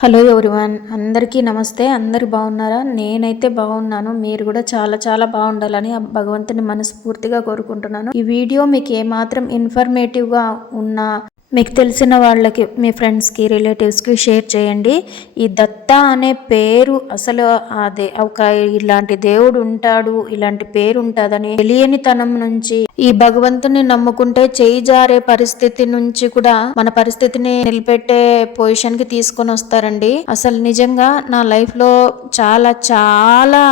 Hello everyone అందరికీ నమస్తే. అందరు బాగున్నారా? నేనైతే బాగున్నాను. మీరు కూడా చాలా చాలా బాగుండాలని ఆ భగవంతుని మనస్ఫూర్తిగా కోరుకుంటున్నాను. ఈ వీడియో మీకు ఏమాత్రం ఇన్ఫర్మేటివ్గా ఉన్నా మీకు తెలిసిన వాళ్ళకి మీ ఫ్రెండ్స్కి రిలేటివ్స్కి షేర్ చేయండి. ఈ దత్త అనే పేరు అసలు అదే ఒక ఇలాంటి దేవుడు ఉంటాడు ఇలాంటి పేరు ఉంటుందని తెలియనితనం నుంచి ఈ భగవంతుని నమ్ముకుంటే చేయి జారే పరిస్థితి నుంచి కూడా మన పరిస్థితిని నిలబెట్టే పొజిషన్కి తీసుకొని వస్తారండి. అసలు నిజంగా నా లైఫ్లో చాలా చాలా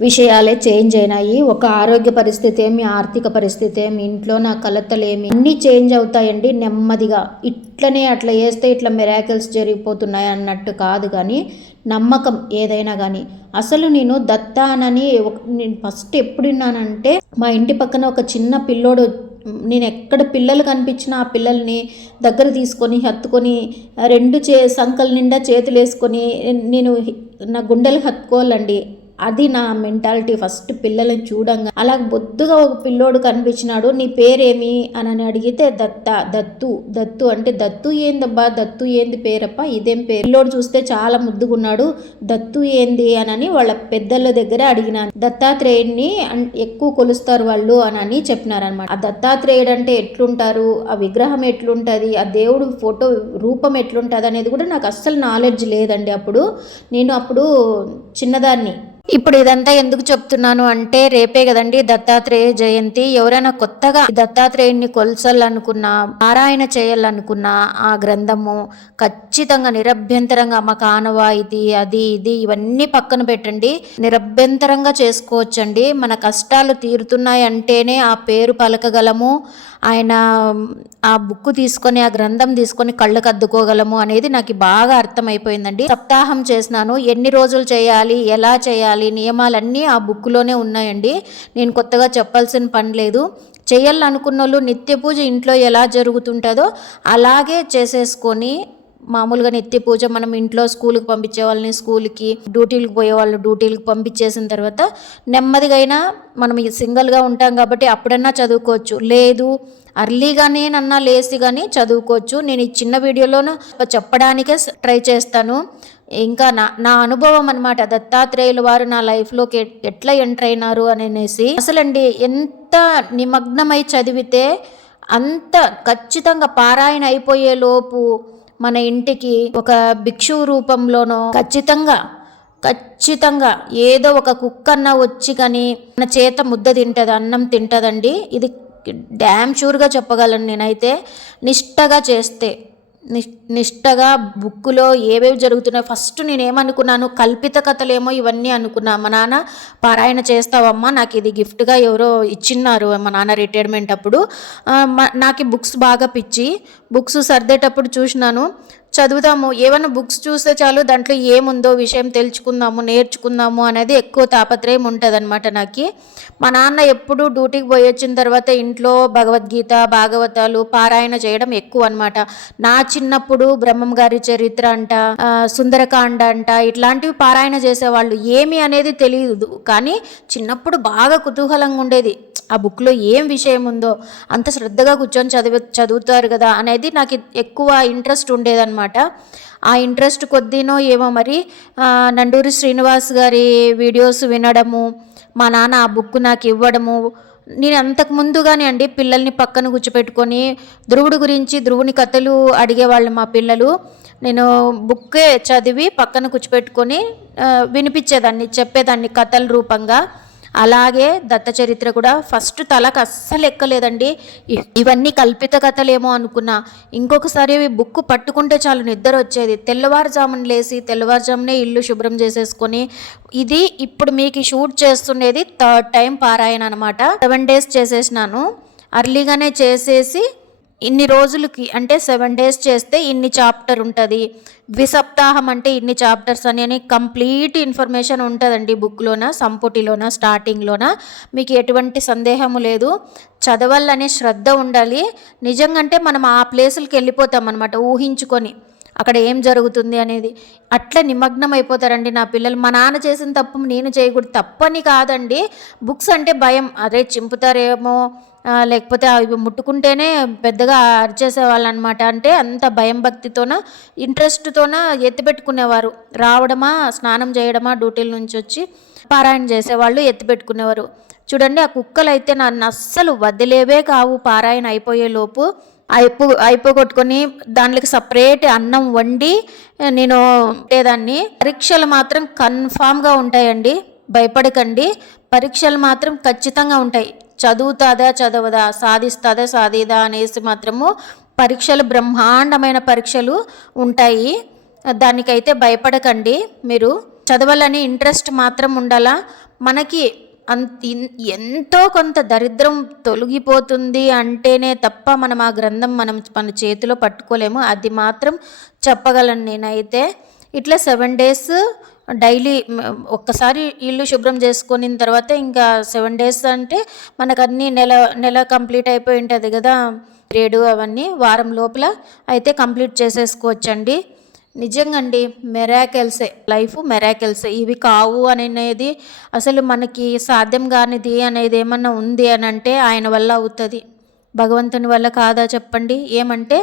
విషయాలే చేంజ్ అయినాయి. ఒక ఆరోగ్య పరిస్థితి ఏమి ఆర్థిక పరిస్థితి ఏమి ఇంట్లో నా కలతలేమి అన్నీ చేంజ్ అవుతాయండి నెమ్మదిగా. ఇట్లనే అట్లా వేస్తే ఇట్లా మెరాకిల్స్ జరిగిపోతున్నాయి అన్నట్టు కాదు కానీ నమ్మకం ఏదైనా కానీ. అసలు నేను దత్తానని ఒక- నేను ఫస్ట్ ఎప్పుడు విన్నానంటే మా ఇంటి పక్కన ఒక చిన్న పిల్లోడు నేను ఎక్కడ పిల్లలు కనిపించినా ఆ పిల్లల్ని దగ్గర తీసుకొని హత్తుకొని రెండు చే సంకల నిండా చేతులు వేసుకొని నేను నా గుండెలు హత్తుకోవాలండి. అది నా మెంటాలిటీ. ఫస్ట్ పిల్లల్ని చూడంగా. అలా బొద్దుగా ఒక పిల్లోడు కనిపించినాడు. నీ పేరేమి? అని అని అడిగితే దత్త దత్తు. దత్తు అంటే దత్తు ఏందబ్బా? దత్తు ఏంది పేరప్ప? ఇదేం పేరు? పిల్లోడు చూస్తే చాలా ముద్దుగున్నాడు. దత్తు ఏంది? అనని వాళ్ళ పెద్దల దగ్గర అడిగినాను. దత్తాత్రేయుడిని అన్- ఎక్కువ కొలుస్తారు వాళ్ళు అని చెప్పినారనమాట ఆ దత్తాత్రేయుడు అంటే ఎట్లుంటారు? ఆ విగ్రహం ఎట్లుంటుంది? ఆ దేవుడు ఫోటో రూపం ఎట్లుంటుంది అనేది కూడా నాకు అస్సలు నాలెడ్జ్ లేదండి అప్పుడు. నేను అప్పుడు చిన్నదాన్ని ఇప్పుడు ఇదంతా ఎందుకు చెప్తున్నాను అంటే రేపే కదండి దత్తాత్రేయ జయంతి. ఎవరైనా కొత్తగా దత్తాత్రేయుని కొలసాలనుకున్నా పారాయణ చేయాలనుకున్నా ఆ గ్రంథము ఖచ్చితంగా నిరభ్యంతరంగా మాకు ఆనవాయితీ అది ఇది ఇవన్నీ పక్కన పెట్టండి. నిరభ్యంతరంగా చేసుకోవచ్చండి. మన కష్టాలు తీరుతున్నాయి అంటేనే ఆ పేరు పలకగలము. ఆయన ఆ బుక్ తీసుకొని ఆ గ్రంథం తీసుకొని కళ్ళకు అద్దుకోగలము అనేది నాకు బాగా అర్థమైపోయిందండి. సప్తాహం చేసినాను ఎన్ని రోజులు చేయాలి? ఎలా చేయాలి? నియమాలన్నీ ఆ బుక్లోనే ఉన్నాయండి. నేను కొత్తగా చెప్పాల్సిన పని లేదు. చేయాలనుకున్న వాళ్ళు నిత్య పూజ ఇంట్లో ఎలా జరుగుతుంటుందో అలాగే చేసేసుకొని మామూలుగా నిత్య పూజ మనం ఇంట్లో స్కూల్కి పంపించే వాళ్ళని స్కూల్కి డ్యూటీలకు పోయే వాళ్ళు డ్యూటీలకు పంపించేసిన తర్వాత నెమ్మదిగా అయినా మనం సింగిల్గా ఉంటాం కాబట్టి అప్పుడన్నా చదువుకోవచ్చు. లేదు అర్లీగానే నన్నా లేసి కానీ చదువుకోవచ్చు. నేను ఈ చిన్న వీడియోలోనూ చెప్పడానికే ట్రై చేస్తాను. ఇంకా నా నా అనుభవం అనమాట దత్తాత్రేయుల వారు నా లైఫ్లోకి ఎట్లా ఎంటర్ అయినారు అని అనేసి. అసలండి ఎంత నిమగ్నమై చదివితే అంత ఖచ్చితంగా పారాయణ అయిపోయే లోపు మన ఇంటికి ఒక భిక్షువు రూపంలోనో ఖచ్చితంగా ఖచ్చితంగా ఏదో ఒక కుక్కన్న వచ్చి కానీ మన చేత ముద్ద తింటుంది అన్నం తింటుందండి. ఇది డ్యామ్ షూర్గా చెప్పగలను నేనైతే. నిష్టగా చేస్తే నిష్ నిష్టగా బుక్కులో ఏవేవి జరుగుతున్నాయో ఫస్ట్ నేనేమనుకున్నాను కల్పిత కథలేమో ఇవన్నీ అనుకున్నా. మా నాన్న పారాయణ చేస్తావమ్మా నాకు ఇది గిఫ్ట్గా ఎవరో ఇచ్చిన్నారు మా నాన్న రిటైర్మెంట్ అప్పుడు. మా- నాకు బుక్స్ బాగా పిచ్చి. బుక్స్ సర్దేటప్పుడు చూసినాను. చదువుతాము ఏమైనా బుక్స్ చూస్తే చాలు దాంట్లో ఏముందో విషయం తెలుసుకుందాము నేర్చుకుందాము అనేది ఎక్కువ తాపత్రయం ఉంటుంది అనమాట నాకు. మా నాన్న ఎప్పుడు డ్యూటీకి పోయి వచ్చిన తర్వాత ఇంట్లో భగవద్గీత భాగవతాలు పారాయణ చేయడం ఎక్కువ అనమాట నా చిన్నప్పుడు బ్రహ్మం గారి చరిత్ర అంట సుందరకాండ అంట ఇట్లాంటివి పారాయణ చేసేవాళ్ళు. ఏమి అనేది తెలియదు. కానీ చిన్నప్పుడు బాగా కుతూహలంగా ఉండేది. ఆ బుక్లో ఏం విషయం ఉందో అంత శ్రద్ధగా కూర్చొని చదివి చదువుతారు కదా అనేది నాకు ఎక్కువ ఇంట్రెస్ట్ ఉండేదన్నమాట. ఆ ఇంట్రెస్ట్ కొద్దీనో ఏమో మరి నండూరి శ్రీనివాస్ గారి వీడియోస్ వినడము మా నాన్న ఆ బుక్ నాకు ఇవ్వడము. నేను అంతకు ముందుగానే అండి పిల్లల్ని పక్కన కూర్చోపెట్టుకొని ధ్రువుడి గురించి ధ్రువుని కథలు అడిగేవాళ్ళు మా పిల్లలు. నేను బుక్కే చదివి పక్కన కూర్చోపెట్టుకొని వినిపించేదాన్ని చెప్పేదాన్ని కథల రూపంగా. అలాగే దత్త చరిత్ర కూడా ఫస్ట్ తలకు అస్సలు ఎక్కలేదండి. ఇవన్నీ కల్పిత కథలేమో అనుకున్నా. ఇంకొకసారి ఈ బుక్ పట్టుకుంటే చాలు నిద్ర వచ్చేది. తెల్లవారుజామున లేసి తెల్లవారుజామునే ఇల్లు శుభ్రం చేసేసుకొని ఇది ఇప్పుడు మీకు షూట్ చేస్తుండేది థర్డ్ టైం పారాయణ అనమాట సెవెన్ డేస్ చేసేసినాను. అర్లీగానే చేసేసి ఇన్ని రోజులకి అంటే సెవెన్ డేస్ చేస్తే ఇన్ని చాప్టర్ ఉంటుంది. ద్విసప్తాహం అంటే ఇన్ని చాప్టర్స్ అని అని కంప్లీట్ ఇన్ఫర్మేషన్ ఉంటుందండి బుక్లోన సంపుటిలోన స్టార్టింగ్లోన. మీకు ఎటువంటి సందేహము లేదు. చదవాలనే శ్రద్ధ ఉండాలి. నిజంగా అంటే మనం ఆ ప్లేసులకి వెళ్ళిపోతాం అనమాట ఊహించుకొని అక్కడ ఏం జరుగుతుంది అనేది. అట్లా నిమగ్నం అయిపోతారండి నా పిల్లలు. మా నాన్న చేసిన తప్పు నేను చేయకూడదు. తప్పని కాదండి. బుక్స్ అంటే భయం. అరే చింపుతారేమో లేకపోతే అవి ముట్టుకుంటేనే పెద్దగా అరిచేసేవాళ్ళు అనమాట అంటే అంత భయం భక్తితోన ఇంట్రెస్ట్తోన ఎత్తిపెట్టుకునేవారు రావడమా స్నానం చేయడమా డ్యూటీల నుంచి వచ్చి పారాయణ చేసేవాళ్ళు ఎత్తిపెట్టుకునేవారు చూడండి ఆ కుక్కలు అయితే నన్ను అస్సలు వదిలేవే కావు. పారాయణ అయిపోయేలోపు అయిపో అయిపోగొట్టుకొని దానికి సపరేట్ అన్నం వండి నేను ఉండేదాన్ని పరీక్షలు మాత్రం కన్ఫామ్గా ఉంటాయండి. భయపడకండి. పరీక్షలు మాత్రం ఖచ్చితంగా ఉంటాయి. చదువుతాదా చదవదా సాధిస్తుందా సాధిదా అనేసి మాత్రము పరీక్షలు బ్రహ్మాండమైన పరీక్షలు ఉంటాయి. దానికైతే భయపడకండి. మీరు చదవాలని ఇంట్రెస్ట్ మాత్రం ఉండాలా? మనకి అంత ఎంతో కొంత దరిద్రం తొలగిపోతుంది అంటేనే తప్ప మనం ఆ గ్రంథం మనం మన చేతిలో పట్టుకోలేము. అది మాత్రం చెప్పగలను నేనైతే. ఇట్లా సెవెన్ డేస్ డైలీ ఒక్కసారి ఇల్లు శుభ్రం చేసుకున్న తర్వాత ఇంకా సెవెన్ డేస్ అంటే మనకు అన్ని నెల నెల కంప్లీట్ అయిపోయి ఉంటుంది కదా. గ్రేడు అవన్నీ వారం లోపల అయితే కంప్లీట్ చేసేసుకోవచ్చండి. నిజంగా అండి మెరాకెల్సే లైఫ్ మెరాకెల్సే. ఇవి కావు అనేది అసలు మనకి సాధ్యం కానిది అనేది ఏమన్నా ఉంది అని అంటే ఆయన వల్ల అవుతుంది. భగవంతుని వల్ల కాదా చెప్పండి? ఏమంటే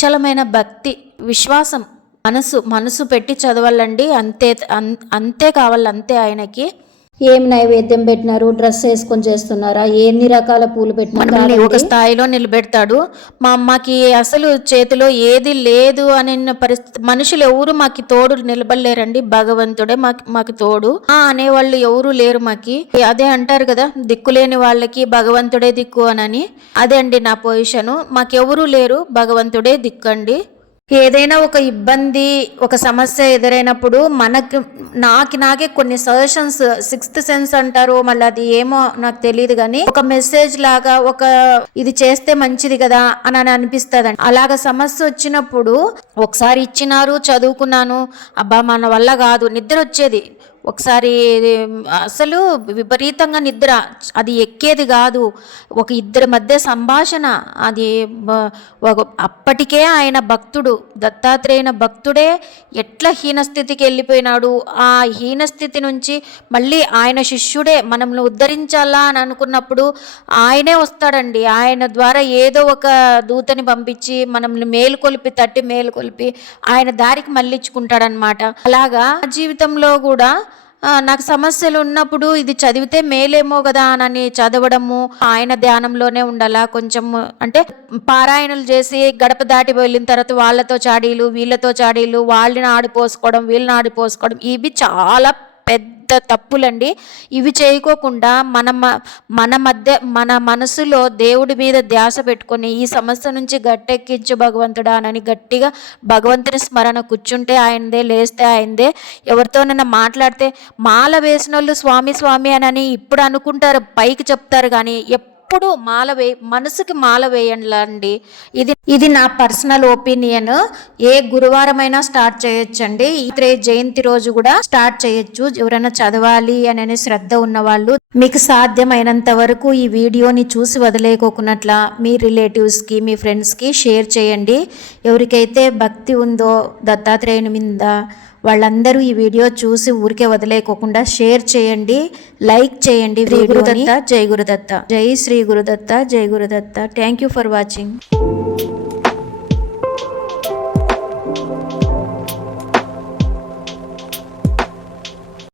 చలమైన భక్తి విశ్వాసం. మనసు మనసు పెట్టి చదవాలండి. అంతే అంతే కావాలి అంతే ఆయనకి. ఏం నైవేద్యం పెట్టినారు? డ్రెస్ వేసుకొని చేస్తున్నారా? ఎన్ని రకాల పూలు పెట్టినారు? ఒక స్థాయిలో నిలబెడతాడు. మా అమ్మకి అసలు చేతిలో ఏది లేదు అని పరిస్థితి మనుషులు ఎవరు మాకి తోడు నిలబడలేరండి. భగవంతుడే మాకి మాకి తోడు. ఆ అనేవాళ్ళు ఎవరు లేరు మాకి. అదే అంటారు కదా దిక్కులేని వాళ్ళకి భగవంతుడే దిక్కు అనని. అదే అండి నా పొజిషను. మాకెవరూ లేరు భగవంతుడే దిక్కండి. ఏదైనా ఒక ఇబ్బంది ఒక సమస్య ఎదురైనప్పుడు మనకి నాకు నాకే కొన్ని సజెషన్స్ సిక్స్త్ సెన్స్ అంటారు. మళ్ళీ అది ఏమో నాకు తెలియదు కానీ ఒక మెసేజ్ లాగా ఒక ఇది చేస్తే మంచిది కదా అని అని అనిపిస్తుంది అలాగ సమస్య వచ్చినప్పుడు ఒకసారి ఇచ్చినారు చదువుకున్నాను అబ్బా మన వల్ల కాదు నిద్ర వచ్చేది. ఒకసారి అసలు విపరీతంగా నిద్ర. అది ఎక్కేది కాదు. ఒక ఇద్దరి మధ్య సంభాషణ. అది ఒక అప్పటికే ఆయన భక్తుడు దత్తాత్రేయున భక్తుడే ఎట్లా హీనస్థితికి వెళ్ళిపోయినాడు? ఆ హీనస్థితి నుంచి మళ్ళీ ఆయన శిష్యుడే మనల్ని ఉద్ధరించాలా అని అనుకున్నప్పుడు ఆయనే వస్తాడండి. ఆయన ద్వారా ఏదో ఒక దూతని పంపించి మనల్ని మేలుకొలిపి తట్టి మేలుకొలిపి ఆయన దారికి మళ్ళించుకుంటాడనమాట అలాగా జీవితంలో కూడా నాకు సమస్యలు ఉన్నప్పుడు ఇది చదివితే మేలేమో కదా అని చదవడము ఆయన ధ్యానంలోనే ఉండాలా? కొంచెం అంటే పారాయణలు చేసి గడప దాటి వెళ్ళిన తర్వాత వాళ్ళతో చాడీలు వీళ్ళతో చాడీలు వాళ్ళని ఆడిపోసుకోవడం వీళ్ళని ఆడిపోసుకోవడం ఇవి చాలా పెద్ద తప్పులండి. ఇవి చేయకోకుండా మన మ- మన మధ్య మన మనసులో దేవుడి మీద ధ్యాస పెట్టుకొని ఈ సమస్య నుంచి గట్టెక్కించు భగవంతుడా అని గట్టిగా భగవంతుని స్మరణ కూర్చుంటే ఆయనదే లేస్తే ఆయనదే. ఎవరితోనైనా మాట్లాడితే మాల వేసిన వాళ్ళు స్వామి స్వామి అని ఇప్పుడు అనుకుంటారు పైకి చెప్తారు కానీ ఎప్పుడు మాల వే మనసుకి మాల వేయండి ఇది ఇది నా పర్సనల్ ఒపీనియన్. ఏ గురువారమైనా స్టార్ట్ చేయొచ్చండి. ఈ జయంతి రోజు కూడా స్టార్ట్ చేయొచ్చు. ఎవరైనా చదవాలి అని శ్రద్ధ ఉన్న వాళ్ళు మీకు సాధ్యమైనంత వరకు ఈ వీడియోని చూసి వదిలేకోకున్నట్ల మీ రిలేటివ్స్కి మీ ఫ్రెండ్స్కి షేర్ చేయండి. ఎవరికైతే భక్తి ఉందో దత్తాత్రేయుని మీద వాళ్ళందరూ ఈ వీడియో చూసి ఊరికే వదిలేకోకుండా షేర్ చేయండి లైక్ చేయండి గురుదత్త జై గురుదత్త. జై శ్రీ గురుదత్త జై Gurudatta. Thank you for watching